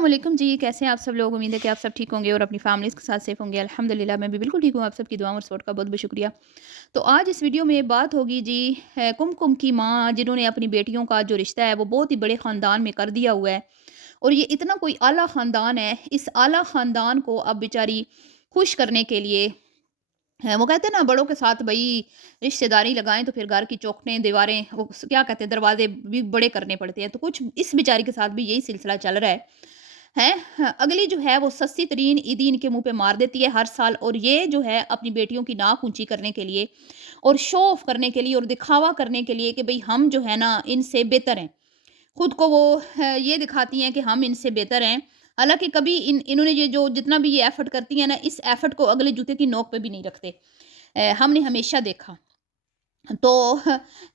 अस्सलाम वालेकुम जी, कैसे हैं आप सब लोग? उम्मीद है कि आप सब ठीक होंगे और अपनी फैमिलीज़ के साथ सेफ होंगे। अल्हम्दुलिल्लाह मैं भी बिल्कुल ठीक हूँ, आप सबकी दुआओं और सपोर्ट का बहुत-बहुत शुक्रिया। तो आज इस वीडियो में बात होगी जी कुमकुम की माँ जिन्होंने अपनी बेटियों का जो रिश्ता है वो बहुत ही बड़े ख़ानदान में कर दिया हुआ है और ये इतना कोई आला ख़ानदान है, इस आला ख़ानदान को अब बेचारी खुश करने के लिए वो कहते हैं ना बड़ों के साथ भई रिश्तेदारी लगाएँ तो फिर घर की चौखटें, दीवारें वो क्या कहते हैं दरवाज़े भी बड़े करने पड़ते हैं। तो कुछ इस बेचारी के साथ भी यही सिलसिला चल रहा है। हैं? हाँ, अगली जो है वो सस्ती तरीन ईदी इनके मुँह पे मार देती है हर साल और ये जो है अपनी बेटियों की नाक ऊँची करने के लिए और शो ऑफ करने के लिए और दिखावा करने के लिए कि भई हम जो है ना इनसे बेहतर हैं। खुद को वो ये दिखाती हैं कि हम इनसे बेहतर हैं। हालाँकि कभी इन्होंने ये जो जितना भी ये एफर्ट करती हैं ना, इस एफर्ट को अगले जूते की नोक पे भी नहीं रखते। हमने हमेशा देखा। तो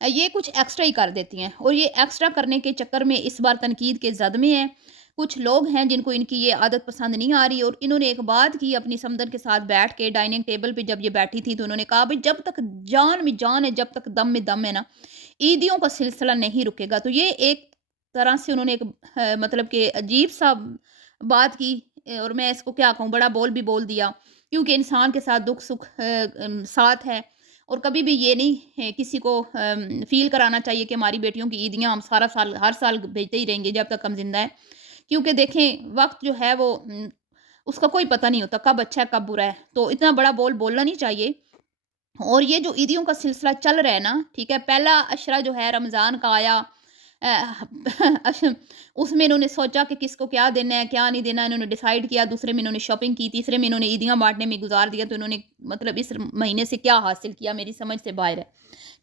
ये कुछ एक्स्ट्रा ही कर देती हैं और ये एक्स्ट्रा करने के चक्कर में इस बार तनकीद के ज़द में हैं। कुछ लोग हैं जिनको इनकी ये आदत पसंद नहीं आ रही और इन्होंने एक बात की अपनी समधन के साथ बैठ के डाइनिंग टेबल पे जब ये बैठी थी तो उन्होंने कहा भई जब तक जान में जान है, जब तक दम में दम है ना, ईदियों का सिलसिला नहीं रुकेगा। तो ये एक तरह से उन्होंने एक मतलब कि अजीब-सा बात की और मैं इसको क्या कहूँ बड़ा बोल भी बोल दिया क्योंकि इंसान के साथ दुख-सुख साथ है और कभी भी ये नहीं है किसी को फ़ील कराना चाहिए कि हमारी बेटियों की ईदियाँ हम सारा साल हर साल भेजते ही रहेंगे जब तक हम ज़िंदा हैं। क्योंकि देखें वक़्त जो है वो उसका कोई पता नहीं होता कब अच्छा है, कब बुरा है। तो इतना बड़ा बोल बोलना नहीं चाहिए। और ये जो ईदियों का सिलसिला चल रहा है ना, ठीक है? पहला अशरा जो है रमज़ान का आया अ, अश उसमें इन्होंने सोचा कि किसको क्या देना है, क्या नहीं देना, इन्होंने डिसाइड किया। दूसरे में इन्होंने शॉपिंग की, तीसरे में इन्होंने ईदियाँ बाँटने में गुज़ार दिया। तो इन्होंने मतलब इस महीने से क्या हासिल किया, मेरी समझ से बाहर है।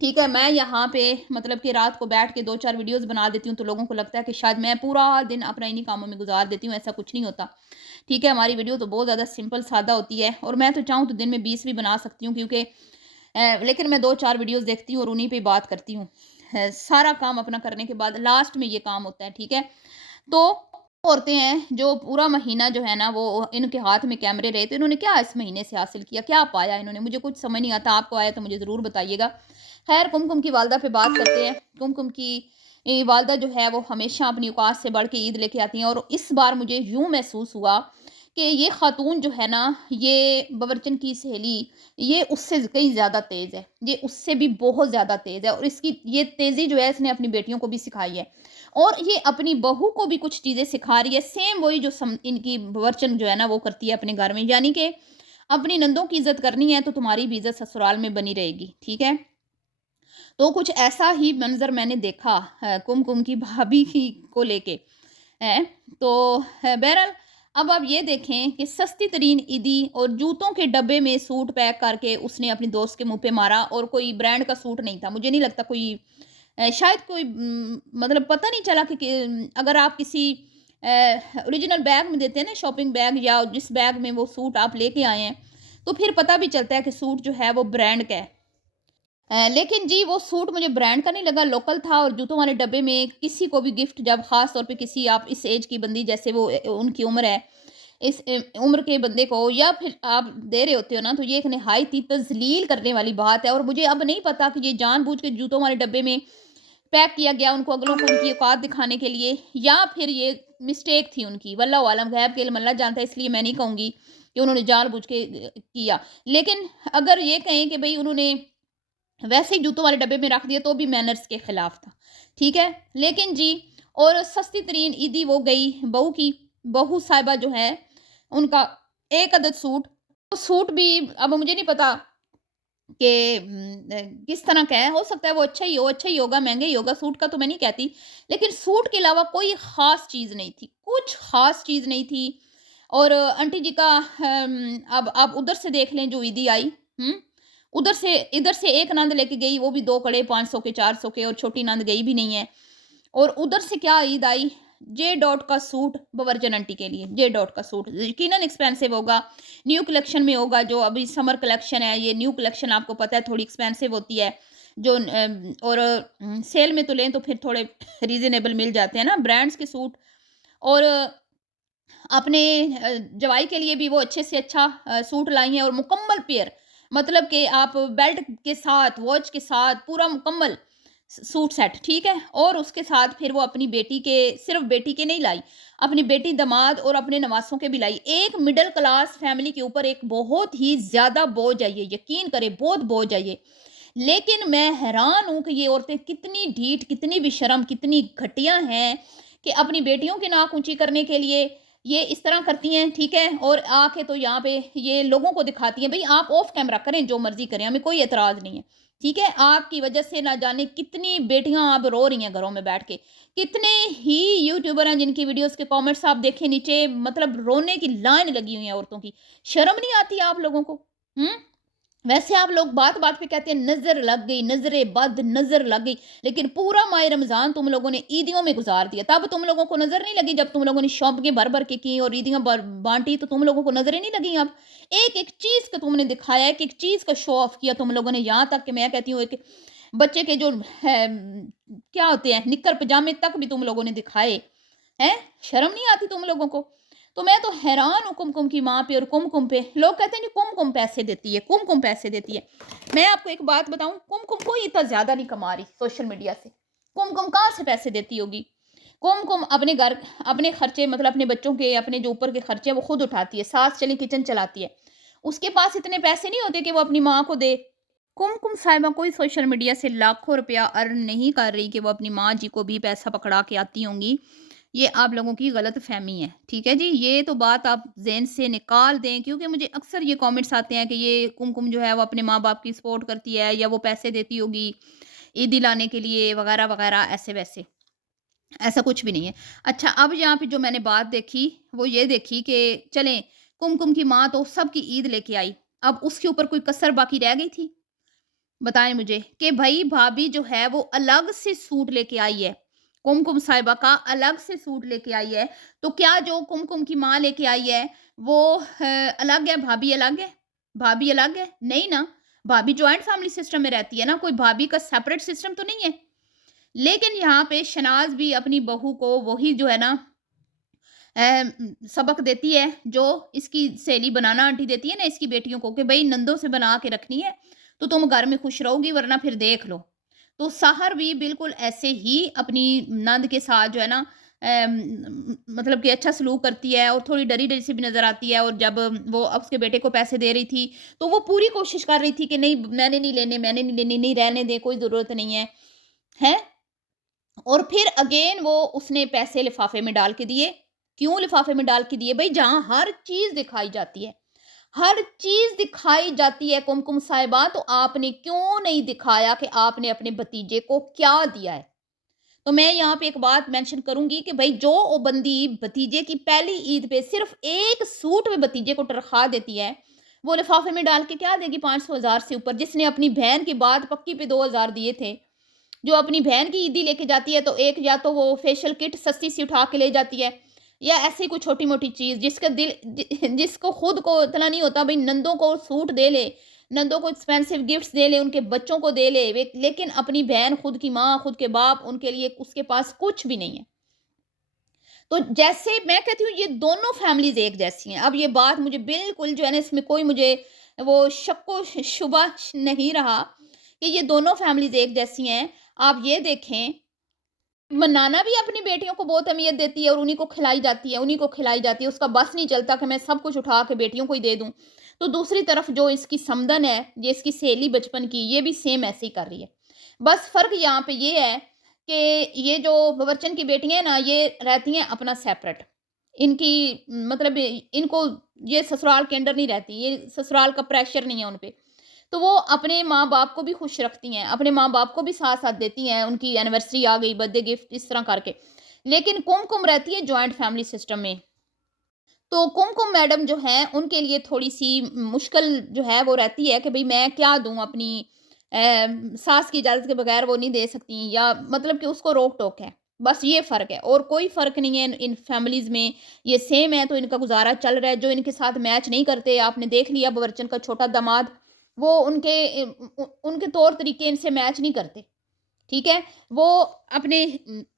ठीक है? मैं यहाँ पे मतलब कि रात को बैठ के 2-4 वीडियोज़ बना देती हूँ, तो लोगों को लगता है कि शायद मैं पूरा दिन अपना इन्हीं कामों में गुज़ार देती हूँ, ऐसा कुछ नहीं होता। ठीक है? हमारी वीडियो तो बहुत ज़्यादा सिंपल सादा होती है और मैं तो चाहूँ तो दिन में 20 भी बना सकती हूँ क्योंकि लेकिन मैं 2-4 वीडियोज़ देखती हूँ और उन्हीं पे बात करती हूँ। सारा काम अपना करने के बाद लास्ट में ये काम होता है, ठीक है? तो औरतें हैं जो पूरा महीना जो है ना वो इनके हाथ में कैमरे रहे, तो इन्होंने क्या इस महीने से हासिल किया? क्या पाया इन्होंने? मुझे कुछ समझ नहीं आता, आपको आया तो मुझे ज़रूर बताइएगा। ख़ैर कुमकुम की वालदा पे बात करते हैं। कुमकुम की वालदा जो है वो हमेशा अपनी औकात से बढ़ के ईद लेके आती हैं और इस बार मुझे यूँ महसूस हुआ कि ये ख़ातून जो है ना, ये बावर्चन की सहेली ये उससे कहीं ज़्यादा तेज़ है। ये उससे भी बहुत ज़्यादा तेज़ है और इसकी ये तेज़ी जो है इसने अपनी बेटियों को भी सिखाई है। और ये अपनी बहू को भी कुछ चीज़ें सिखा रही है, सेम वही जो इनकी बावर्चन जो है ना वो करती है अपने घर में। यानी कि अपनी नंदों की इज़्ज़त करनी है तो तुम्हारी भी इज़्ज़त ससुराल में बनी रहेगी, ठीक है? तो कुछ ऐसा ही मंज़र मैंने देखा कुमकुम की भाभी की को लेके। हैं। तो बहरहाल अब आप ये देखें कि सस्ती तरीन ईदी और जूतों के डब्बे में सूट पैक करके उसने अपनी दोस्त के मुँह पे मारा और कोई ब्रांड का सूट नहीं था। मुझे नहीं लगता कोई शायद कोई मतलब पता नहीं चला कि अगर आप किसी ओरिजिनल बैग में देते हैं ना शॉपिंग बैग या जिस बैग में वो सूट आप लेके आए हैं, तो फिर पता भी चलता है कि सूट जो है वो ब्रांड का है। लेकिन जी वो सूट मुझे ब्रांड का नहीं लगा, लोकल था और जूतों वाले डब्बे में किसी को भी गिफ्ट जब ख़ास तौर पे किसी आप इस एज की बंदी जैसे वो उनकी उम्र है, इस उम्र के बंदे को या फिर आप दे रहे होते हो ना, तो ये एक निहायत ही तज़लील करने वाली बात है और मुझे अब नहीं पता कि ये जानबूझ के जूतों वाले डब्बे में पैक किया गया उनको अगलों को उनकी औकात दिखाने के लिए या फिर ये मिस्टेक थी उनकी। वल्लाहु आलम, गैब के इल्म अल्लाह जानता है, इसलिए मैं नहीं कहूँगी कि उन्होंने जानबूझ के किया। लेकिन अगर ये कहें कि भई उन्होंने वैसे ही जूतों वाले डब्बे में रख दिया तो भी मैनर्स के खिलाफ था, ठीक है? लेकिन जी और सस्ती तरीन ईदी वो गई बहू की, बहू साहिबा जो है उनका एक अदद सूट, वो सूट भी अब मुझे नहीं पता कि किस तरह का है, हो सकता है वो अच्छा ही होगा, महँगा ही होगा, सूट का तो मैं नहीं कहती। लेकिन सूट के अलावा कोई ख़ास चीज़ नहीं थी, कुछ ख़ास चीज़ नहीं थी और आंटी जी का अब आप उधर से देख लें जो ईदी आई, हुँ? उधर से इधर से एक नंद लेके गई, वो भी 2 कड़े 500 के, 400 के और छोटी नंद गई भी नहीं है। और उधर से क्या ईद आई, जे डॉट का सूट बवर्चन आंटी के लिए, जे डॉट का सूट यकीनन एक्सपेंसिव होगा, न्यू कलेक्शन में होगा जो अभी समर कलेक्शन है, ये न्यू कलेक्शन आपको पता है थोड़ी एक्सपेंसिव होती है, जो और सेल में तो लें तो फिर थोड़े रीज़नेबल मिल जाते हैं ना ब्रांड्स के सूट और अपने जवाई के लिए भी वो अच्छे से अच्छा सूट लाई हैं और मुकम्मल पेयर मतलब कि आप बेल्ट के साथ, वॉच के साथ पूरा मुकम्मल सूट सेट, ठीक है। और उसके साथ फिर वो अपनी बेटी के, सिर्फ बेटी के नहीं लाई, अपनी बेटी, दामाद और अपने नवासों के भी लाई। एक मिडिल क्लास फैमिली के ऊपर एक बहुत ही ज़्यादा बोझ है ये, यकीन करें बहुत बोझ है ये। लेकिन मैं हैरान हूँ कि ये औरतें कितनी ढीठ, कितनी बेशर्म, कितनी घटिया हैं कि अपनी बेटियों की नाक ऊँची करने के लिए ये इस तरह करती हैं, ठीक है? और आके तो यहाँ पे ये लोगों को दिखाती हैं, भई आप ऑफ कैमरा करें, जो मर्ज़ी करें, हमें कोई एतराज़ नहीं है, ठीक है? आपकी वजह से ना जाने कितनी बेटियाँ अब रो रही हैं घरों में बैठ के। कितने ही यूट्यूबर हैं जिनकी वीडियोज़ के कमेंट्स आप देखें नीचे, मतलब रोने की लाइन लगी हुई है औरतों की। शर्म नहीं आती आप लोगों को? हुँ? वैसे आप लोग बात-बात पे कहते हैं नज़र लग गई, नज़रे बद, नज़र लग गई, लेकिन पूरा माह रमज़ान तुम लोगों ने ईदियों में गुज़ार दिया। तब तुम लोगों को नज़र नहीं लगी जब तुम लोगों ने शॉपिंगें भर-भर के की और ईदियाँ बाँटी, तो तुम लोगों को नज़रें नहीं लगी अब? एक-एक चीज़ का तुमने दिखाया, एक-एक चीज़ का शो ऑफ किया तुम लोगों ने, यहाँ तक कि मैं कहती हूँ एक बच्चे के जो है क्या होते हैं निक्कर पजामे तक भी तुम लोगों ने दिखाए। हैं? शर्म नहीं आती तुम लोगों को? तो मैं तो हैरान हूँ कुमकुम की माँ पे और कुमकुम पे। लोग कहते हैं कि कुमकुम पैसे देती है, कुमकुम पैसे देती है। मैं आपको एक बात बताऊँ, कुमकुम कोई इतना ज़्यादा नहीं कमा रही सोशल मीडिया से। कुमकुम कहाँ से पैसे देती होगी? कुमकुम अपने घर, अपने खर्चे, मतलब अपने बच्चों के, अपने जो ऊपर के खर्चे हैं वो खुद उठाती है। सास चली किचन चलाती है। उसके पास इतने पैसे नहीं होते कि वो अपनी माँ को दे। कुमकुम साहिबा कोई सोशल मीडिया से लाखों रुपया अर्न नहीं कर रही कि वो अपनी माँ जी को भी पैसा पकड़ा के आती होंगी। ये आप लोगों की गलत फहमी है, ठीक है जी? ये तो बात आप ज़हन से निकाल दें, क्योंकि मुझे अक्सर ये कमेंट्स आते हैं कि ये कुमकुम जो है वो अपने माँ-बाप की सपोर्ट करती है या वो पैसे देती होगी ईद दिलाने के लिए वगैरह-वगैरह, ऐसे-वैसे। ऐसा कुछ भी नहीं है। अच्छा, अब यहाँ पे जो मैंने बात देखी, वो ये देखी कि चलें, कुमकुम की माँ तो सबकी ईद लेके आई। अब उसके ऊपर कोई कसर बाकी रह गई थी? बताएँ मुझे कि भई भाभी जो है वो अलग से सूट लेके आई है। कुमकुम साहिबा का अलग से सूट लेके आई है। तो क्या जो कुमकुम की माँ लेके आई है वो अलग है, भाभी अलग है? भाभी अलग है? नहीं ना। भाभी जॉइंट फैमिली सिस्टम में रहती है ना, कोई भाभी का सेपरेट सिस्टम तो नहीं है। लेकिन यहाँ पे शनाज़ भी अपनी बहू को वही जो है ना सबक देती है जो इसकी सहेली बनाना आंटी देती है ना इसकी बेटियों को, कि भई नंदों से बना के रखनी है, तो तुम घर में खुश रहोगी वरना फिर देख लो। तो सहर भी बिल्कुल ऐसे ही अपनी नंद के साथ जो है ना मतलब कि अच्छा सलूक करती है और थोड़ी डरी-डरी सी भी नज़र आती है, और जब वो अब उसके बेटे को पैसे दे रही थी, तो वो पूरी कोशिश कर रही थी कि नहीं मैंने नहीं लेने, मैंने नहीं लेने, नहीं रहने दे, कोई ज़रूरत नहीं है। हैं? और फिर अगेन वो उसने पैसे लिफ़ाफ़े में डाल के दिए। क्यों लिफ़ाफ़े में डाल के दिए? भई जहाँ हर चीज़ दिखाई जाती है, हर चीज़ दिखाई जाती है कुमकुम साहिबा, तो आपने क्यों नहीं दिखाया कि आपने अपने भतीजे को क्या दिया है? तो मैं यहाँ पे एक बात मेंशन करूँगी कि भई जो ओ बंदी भतीजे की पहली ईद पे सिर्फ़ 1 सूट में भतीजे को तनख़्वाह देती है, वो लिफ़ाफ़े में डाल के क्या देगी 500 हज़ार से ऊपर, जिसने अपनी बहन की बात पक्की पे 2000 दिए थे। जो अपनी बहन की ईदी लेके जाती है तो एक या तो वो फेशियल किट सस्ती सी उठा के ले जाती है, या ऐसी कोई छोटी-मोटी चीज़ जिसका दिल जिसको खुद को इतना नहीं होता भई नंदों को सूट दे ले, नंदों को एक्सपेंसिव गिफ्ट्स दे ले, उनके बच्चों को दे ले, वे लेकिन अपनी बहन, खुद की माँ, खुद के बाप, उनके लिए उसके पास कुछ भी नहीं है। तो जैसे मैं कहती हूँ ये दोनों फैमिलीज़ एक जैसी हैं। अब ये बात मुझे बिल्कुल जो है ना इसमें कोई मुझे वो शक-ओ शुबा नहीं रहा कि ये दोनों फैमिलीज़ एक जैसी हैं। आप ये देखें, नाना भी अपनी बेटियों को बहुत अहमियत देती है और उन्हीं को खिलाई जाती है, उन्हीं को खिलाई जाती है। उसका बस नहीं चलता कि मैं सब कुछ उठा के बेटियों को ही दे दूँ। तो दूसरी तरफ जो इसकी समधन है, ये इसकी सहेली बचपन की, ये भी सेम ऐसे ही कर रही है। बस फ़र्क यहाँ पे ये है कि ये जो बवर्चन की बेटियाँ हैं ना, ये रहती हैं अपना सेपरेट। इनकी मतलब इनको ये ससुराल के अंडर नहीं रहती, ये ससुराल का प्रेशर नहीं है उन पे। तो वो अपने माँ-बाप को भी खुश रखती हैं, अपने माँ-बाप को भी साथ-साथ देती हैं, उनकी एनिवर्सरी आ गई, बर्थडे गिफ्ट इस तरह करके। लेकिन कुमकुम रहती है जॉइंट फैमिली सिस्टम में। तो कुमकुम मैडम जो हैं, उनके लिए थोड़ी-सी मुश्किल जो है वो रहती है कि भई मैं क्या दूँ अपनी सास की इजाज़त के बगैर वो नहीं दे सकती, या मतलब कि उसको रोक-टोक है। बस ये फ़र्क है और कोई फ़र्क नहीं है इन फैमिलीज़ में, ये सेम है तो इनका गुज़ारा चल रहा है। जो इनके साथ मैच नहीं करते, आपने देख लिया बवर्चन का छोटा दामाद, वो उनके तौर तरीके इनसे मैच नहीं करते, ठीक है? वो अपने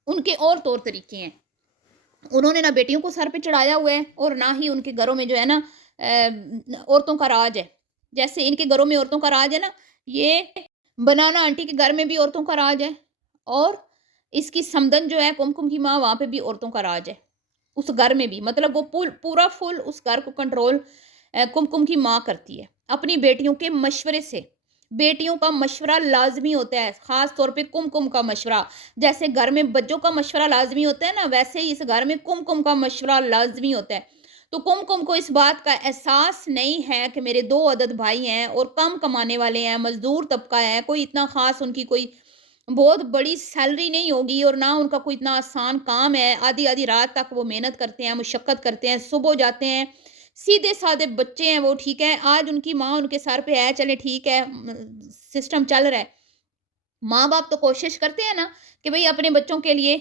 उनके और तौर तरीके हैं। उन्होंने ना बेटियों को सर पे चढ़ाया हुआ है और ना ही उनके घरों में जो है ना औरतों का राज है। जैसे इनके घरों में औरतों का राज है ना, ये बनाना आंटी के घर में भी औरतों का राज है। اور اس کی سمدن جو ہے کم کی ماں، وہاں پہ بھی عورتوں کا راج ہے اس گھر میں بھی، مطلب وہ پورا فل اس گھر کو کنٹرول کم کی ماں کرتی ہے اپنی بیٹیوں کے مشورے سے۔ بیٹیوں کا مشورہ لازمی ہوتا ہے، خاص طور پہ کم کا مشورہ، جیسے گھر میں بچوں کا مشورہ لازمی ہوتا ہے نا، ویسے ہی اس گھر میں کم کا مشورہ لازمی ہوتا ہے۔ تو کم کو اس بات کا احساس نہیں ہے کہ میرے 2 عدد بھائی ہیں اور کم کمانے والے ہیں، مزدور طبقہ ہے، کوئی اتنا خاص ان کی کوئی بہت بڑی سیلری نہیں ہوگی اور نہ ان کا کوئی اتنا آسان کام ہے، آدھی آدھی رات تک وہ محنت کرتے ہیں، مشقت کرتے ہیں، صبح جاتے ہیں، سیدھے سادے بچے ہیں وہ، ٹھیک ہے، آج ان کی ماں ان کے سر پہ ہے، چلے ٹھیک ہے، سسٹم چل رہا ہے۔ ماں باپ تو کوشش کرتے ہیں نا کہ بھئی اپنے بچوں کے لیے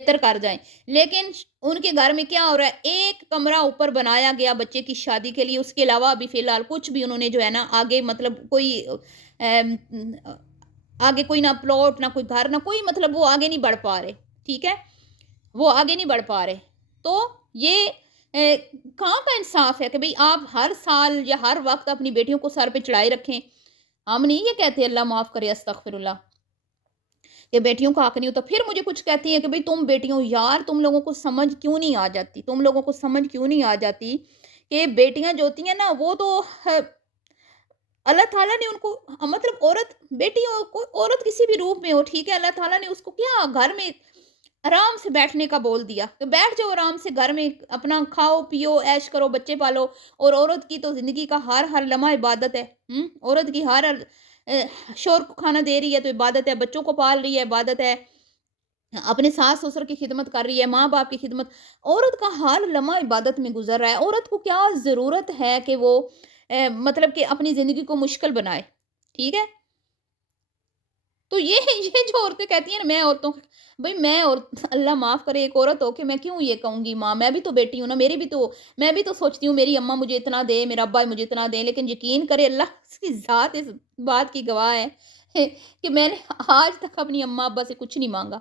بہتر کر جائیں، لیکن ان کے گھر میں کیا ہو رہا ہے، ایک کمرہ اوپر بنایا گیا بچے کی شادی کے لیے، اس کے علاوہ ابھی فی الحال کچھ بھی انہوں نے جو ہے نا آگے مطلب کوئی آگے کوئی نہ پلاٹ نہ کوئی گھر نہ کوئی، مطلب وہ آگے نہیں بڑھ پا رہے، ٹھیک ہے، وہ آگے نہیں بڑھ پا رہے۔ تو یہ کہاں کا انصاف ہے کہ بھئی آپ ہر سال یا ہر وقت اپنی بیٹیوں کو سر پہ چڑھائے رکھیں۔ ہم نہیں یہ کہتے اللہ معاف کرے، استغفر اللہ، کہ بیٹیوں کا حق نہیں ہوتا۔ پھر مجھے کچھ کہتی ہیں کہ بھئی تم بیٹیوں، یار تم لوگوں کو سمجھ کیوں نہیں آ جاتی، تم لوگوں کو سمجھ کیوں نہیں آ جاتی کہ بیٹیاں جو ہوتی ہیں نا وہ تو اللہ تعالیٰ نے ان کو، مطلب عورت، بیٹی ہو کوئی عورت کسی بھی روپ میں ہو، ٹھیک ہے، اللہ تعالیٰ نے اس کو کیا گھر میں آرام سے بیٹھنے کا بول دیا کہ بیٹھ جاؤ آرام سے گھر میں، اپنا کھاؤ پیو عیش کرو بچے پالو۔ اور عورت کی تو زندگی کا ہر لمحہ عبادت ہے، عورت کی ہر شوہر کو کھانا دے رہی ہے تو عبادت ہے، بچوں کو پال رہی ہے عبادت ہے، اپنے ساس سسر کی خدمت کر رہی ہے، ماں باپ کی خدمت، عورت کا ہر لمحہ عبادت میں گزر رہا ہے۔ عورت کو کیا ضرورت ہے کہ وہ مطلب کہ اپنی زندگی کو مشکل بنائے، ٹھیک ہے۔ تو یہ جو عورتیں کہتی ہیں نا میں عورتوں، بھئی میں اور اللہ معاف کرے ایک عورت ہو کے میں کیوں یہ کہوں گی ماں، میں بھی تو بیٹی ہوں نا، میری بھی تو، میں بھی تو سوچتی ہوں میری اماں مجھے اتنا دے، میرا ابا مجھے اتنا دے، لیکن یقین کرے اللہ اس کی ذات اس بات کی گواہ ہے کہ میں نے آج تک اپنی اماں ابا سے کچھ نہیں مانگا،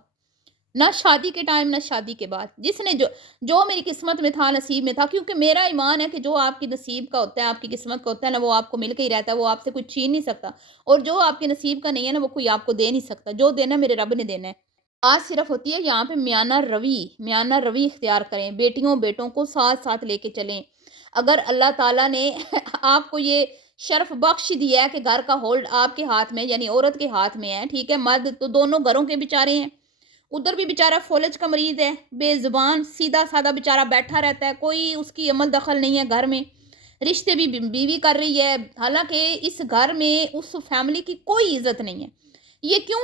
نہ شادی کے ٹائم نہ شادی کے بعد، جس نے جو میری قسمت میں تھا نصیب میں تھا، کیونکہ میرا ایمان ہے کہ جو آپ کی نصیب کا ہوتا ہے، آپ کی قسمت کا ہوتا ہے نا، وہ آپ کو مل کے ہی رہتا ہے، وہ آپ سے کچھ چھین نہیں سکتا، اور جو آپ کے نصیب کا نہیں ہے نا وہ کوئی آپ کو دے نہیں سکتا، جو دینا میرے رب نے دینا ہے۔ بات صرف ہوتی ہے یہاں پہ میانہ روی اختیار کریں، بیٹیوں بیٹوں کو ساتھ ساتھ لے کے چلیں۔ اگر اللہ تعالیٰ نے آپ کو یہ شرف بخش دیا ہے کہ گھر کا ہولڈ آپ کے ہاتھ میں یعنی عورت کے ہاتھ میں ہے، ٹھیک ہے، مرد تو دونوں گھروں کے بیچارے ہیں، ادھر بھی بیچارہ فولج کا مریض ہے، بے زبان سیدھا سادہ بیچارہ بیٹھا رہتا ہے، کوئی اس کی عمل دخل نہیں ہے گھر میں، رشتے بھی بیوی کر رہی ہے، حالانکہ اس گھر میں اس فیملی کی کوئی عزت نہیں ہے۔ یہ کیوں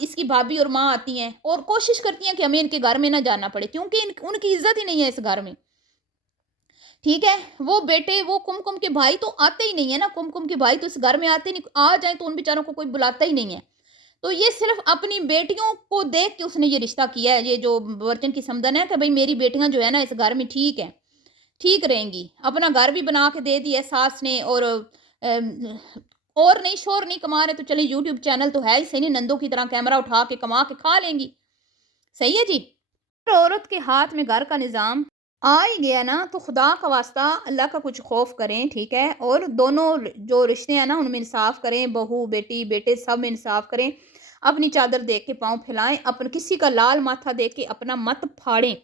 اس کی بھابھی اور ماں آتی ہیں اور کوشش کرتی ہیں کہ ہمیں ان کے گھر میں نہ جانا پڑے، کیونکہ ان کی عزت ہی نہیں ہے اس گھر میں، ٹھیک ہے۔ وہ بیٹے، وہ کم کے بھائی تو آتے ہی نہیں ہے نا، کم کے بھائی تو اس گھر میں آتے نہیں، آ جائیں تو ان بیچاروں کو کوئی بلاتا ہی نہیں ہے۔ تو یہ صرف اپنی بیٹیوں کو دیکھ کے اس نے یہ رشتہ کیا ہے، یہ جو ورچن کی سمدن ہے کہ بھئی میری بیٹیاں جو ہے نا اس گھر میں ٹھیک ہیں، ٹھیک رہیں گی، اپنا گھر بھی بنا کے دے دیا ساس نے، اور نہیں شور نہیں کما رہے تو چلیں یوٹیوب چینل تو ہے ہی صحیح، نہیں نندوں کی طرح کیمرہ اٹھا کے کما کے کھا لیں گی، صحیح ہے جی۔ عورت کے ہاتھ میں گھر کا نظام آ ہی گیا نا تو خدا کا واسطہ اللہ کا کچھ خوف کریں، ٹھیک ہے، اور دونوں جو رشتے ہیں نا ان میں انصاف کریں، بہو بیٹی بیٹے سب میں انصاف کریں، اپنی چادر دیکھ کے پاؤں پھیلائیں، کسی کا لال ماتھا دیکھ کے اپنا مت پھاڑیں۔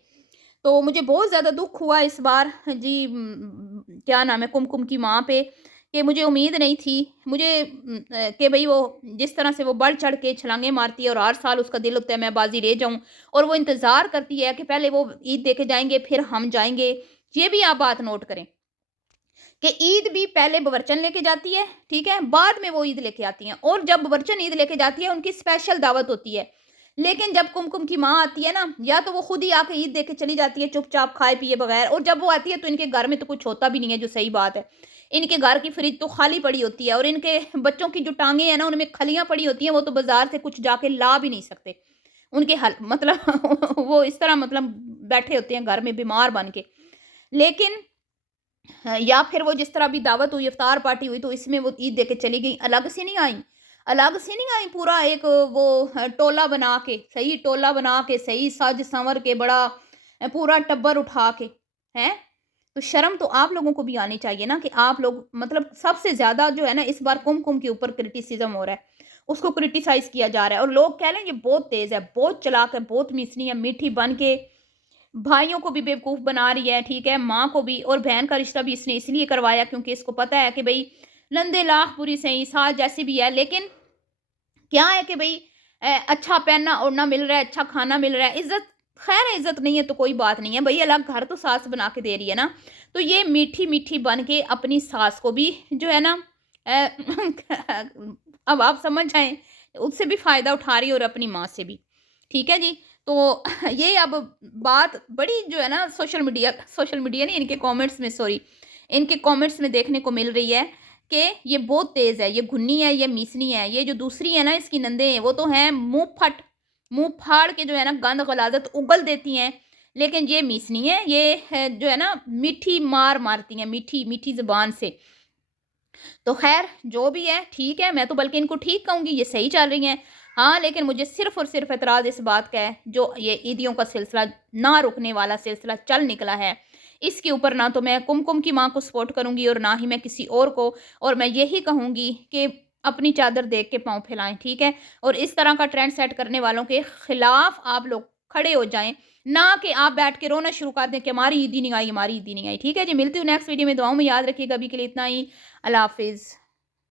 تو مجھے بہت زیادہ دکھ ہوا اس بار جی، کیا نام ہے، کم کی ماں پہ، کہ مجھے امید نہیں تھی مجھے کہ بھئی وہ جس طرح سے وہ بڑھ چڑھ کے چھلانگیں مارتی ہے اور ہر سال اس کا دل ہوتا ہے میں بازی رہ جاؤں، اور وہ انتظار کرتی ہے کہ پہلے وہ عید دے کے جائیں گے پھر ہم جائیں گے۔ یہ بھی آپ بات نوٹ کریں کہ عید بھی پہلے بورچن لے کے جاتی ہے، ٹھیک ہے، بعد میں وہ عید لے کے آتی ہیں، اور جب بورچن عید لے کے جاتی ہے ان کی اسپیشل دعوت ہوتی ہے، لیکن جب کم کی ماں آتی ہے نا، یا تو وہ خود ہی آ کے عید دے کے چلی جاتی ہے چپ چاپ کھائے پیے بغیر، اور جب وہ آتی ہے تو ان کے گھر میں تو کچھ ہوتا بھی نہیں ہے، جو صحیح بات ہے، ان کے گھر کی فریج تو خالی پڑی ہوتی ہے، اور ان کے بچوں کی جو ٹانگیں ہیں نا ان میں کھلیاں پڑی ہوتی ہیں، وہ تو بازار سے کچھ جا کے لا بھی نہیں سکتے، ان کے حل مطلب وہ اس طرح مطلب بیٹھے ہوتے ہیں گھر میں بیمار بن کے، لیکن یا پھر وہ جس طرح بھی دعوت ہوئی افطار پارٹی ہوئی تو اس میں وہ عید دے کے چلی گئی، الگ سے نہیں آئیں، الگ سے نہیں آئیں، پورا ایک وہ ٹولہ بنا کے، صحیح ٹولہ بنا کے، صحیح سج سنور کے، بڑا پورا ٹبر اٹھا کے ہیں، تو شرم تو آپ لوگوں کو بھی آنی چاہیے نا، کہ آپ لوگ مطلب سب سے زیادہ جو ہے نا اس بار کم کے اوپر کرٹیسزم ہو رہا ہے، اس کو کرٹیسائز کیا جا رہا ہے، اور لوگ کہہ لیں یہ بہت تیز ہے، بہت چلاک ہے، بہت میسنی ہے، میٹھی بن کے بھائیوں کو بھی بیوقوف بنا رہی ہے، ٹھیک ہے، ماں کو بھی، اور بہن کا رشتہ بھی اس نے اس لیے کروایا کیونکہ اس کو پتا ہے کہ بھئی لندے لاکھ پوری صحیح ساتھ جیسی بھی ہے، لیکن کیا ہے کہ بھئی اچھا پہننا اوڑھنا مل رہا ہے، اچھا کھانا مل رہا ہے، عزت خیر ہے، عزت نہیں ہے تو کوئی بات نہیں ہے بھئی، الگ گھر تو ساس بنا کے دے رہی ہے نا، تو یہ میٹھی میٹھی بن کے اپنی ساس کو بھی جو ہے نا اب آپ سمجھ جائیں اس سے بھی فائدہ اٹھا رہی ہے اور اپنی ماں سے بھی، ٹھیک ہے جی۔ تو یہ اب بات بڑی جو ہے نا سوشل میڈیا نہیں، ان کے کامنٹس میں، سوری، ان کے کامنٹس میں دیکھنے کو مل رہی ہے کہ یہ بہت تیز ہے، یہ گھنی ہے، یہ میسنی ہے، یہ جو دوسری ہے نا اس کی نندے ہیں وہ تو ہیں منہ پھاڑ کے جو ہے نا گند غلاظت اگل دیتی ہیں، لیکن یہ میسنی ہے، یہ جو ہے نا میٹھی مار مارتی ہیں، میٹھی میٹھی زبان سے۔ تو خیر جو بھی ہے ٹھیک ہے، میں تو بلکہ ان کو ٹھیک کہوں گی، یہ صحیح چل رہی ہیں، ہاں، لیکن مجھے صرف اور صرف اعتراض اس بات کا ہے جو یہ عیدیوں کا سلسلہ نہ رکنے والا سلسلہ چل نکلا ہے، اس کے اوپر نہ تو میں کم کی ماں کو سپورٹ کروں گی اور نہ ہی میں کسی اور کو، اور میں یہی کہوں گی کہ اپنی چادر دیکھ کے پاؤں پھیلائیں، ٹھیک ہے، اور اس طرح کا ٹرینڈ سیٹ کرنے والوں کے خلاف آپ لوگ کھڑے ہو جائیں، نہ کہ آپ بیٹھ کے رونا شروع کر دیں کہ ہماری عیدی نہیں آئی، ہماری عیدی نہیں آئی، ٹھیک ہے جی۔ ملتی ہوں نیکسٹ ویڈیو میں، دعاؤں میں یاد رکھیے گا، ابھی کے لیے اتنا ہی، اللہ حافظ۔